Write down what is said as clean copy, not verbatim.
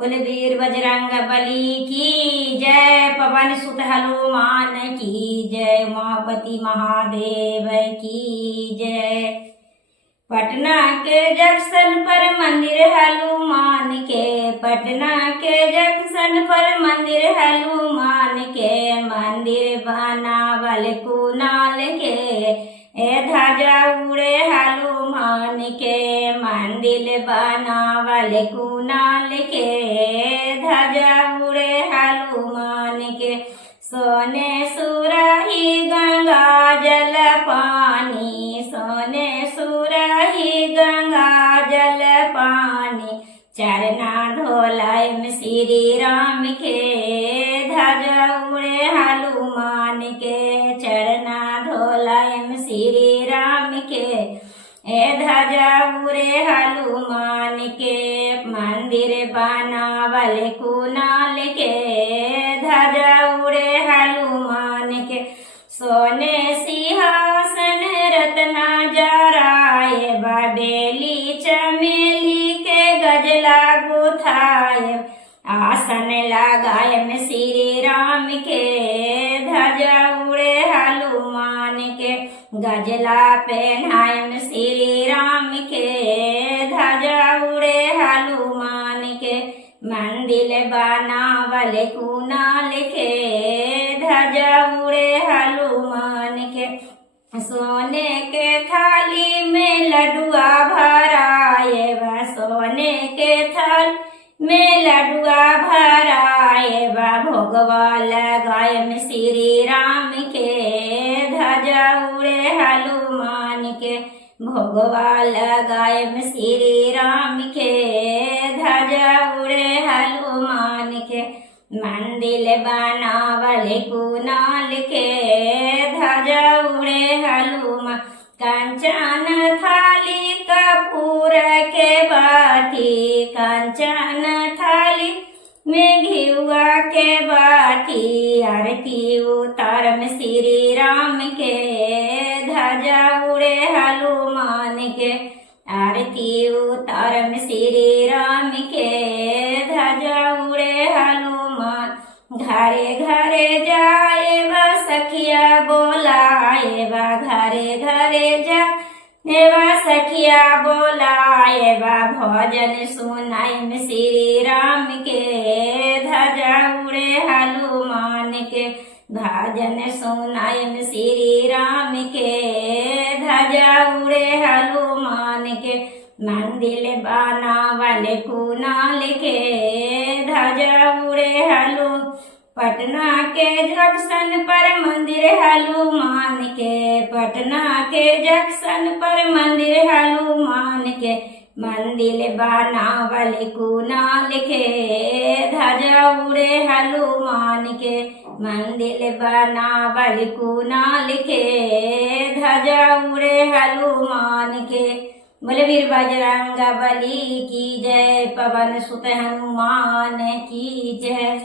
बोले वीर बजरंग बली की जय, पवन सुत हनुमान की जय, उमापति महादेव की जय। पटना के जंक्शन पर मंदिर हनुमान के, पटना के जंक्शन पर मंदिर हनुमान के, मंदिर बनावल कुणाल के, ए ध्वजा उड़े हनुमान के, मंदिर बनावल कुणाल के, ध्वजा उड़े हनुमान के। सोने सुराही गंगा जल पानी, सोने सुराही गंगा जल पानी, चरना धोलायम श्री राम के, ध्वजा उड़े हनुमान के, चरना धोलायम श्री राम के, ए ध्वजा उड़े हनुमान के, मंदिर बनावल कुणाल के, ध्वजा उड़े हनुमान के। सोने सिंहासन रत्ना जराए, बेली चमेली के गजला गुथाए, आसन लगायम श्री राम के, ध्वजा उड़े हनुमान के, गजला पहनायम श्री राम के, ध्वजा उड़े हनुमान के, मंदिर बनावल कुणाल के, ध्वजा उड़े हनुमान के। सोने के थाली में लड्डुआ भराए, सोने के थाल में लड्डुआ भराए, भोगवा लगायम श्री राम के, ध्वजा उड़े हनुमान के, भोगवा लगायम श्री राम के, ध्वजा उड़े हनुमान के, मंदिर बनावल कुणाल के, ध्वजा उड़े हनुमान। कंचन थाली कपूर के बाती, कंचन थाली में घिउआ के बाती, आरती उतारम श्री राम के, ध्वजा उड़े हनुमान के, आरती उतारम श्री राम के, ध्वजा उड़े हनुमान। घरे घरे जाए सखिया बोलाए, घरे घरे जाए सखिया बोलाए, भजन सुनायम श्री राम के, ध्वजा उड़े हनुमान के, भजन सुनायम श्री राम के, ध्वजा उड़े हनुमान के, मंदिर बनावल कुणाल के, ध्वजा उड़े हनुमान। पटना के जंक्शन पर मंदिर हनुमान के, पटना के जंक्शन पर मंदिर हनुमान के, मंदिर बनावल कुणाल के, ध्वजा उड़े हनुमान के, मंदिर बनावल कुणाल के, ध्वजा उड़े हनुमान के। बोले वीर बजरंग बली की जय, पवन सुत हनुमान की जय।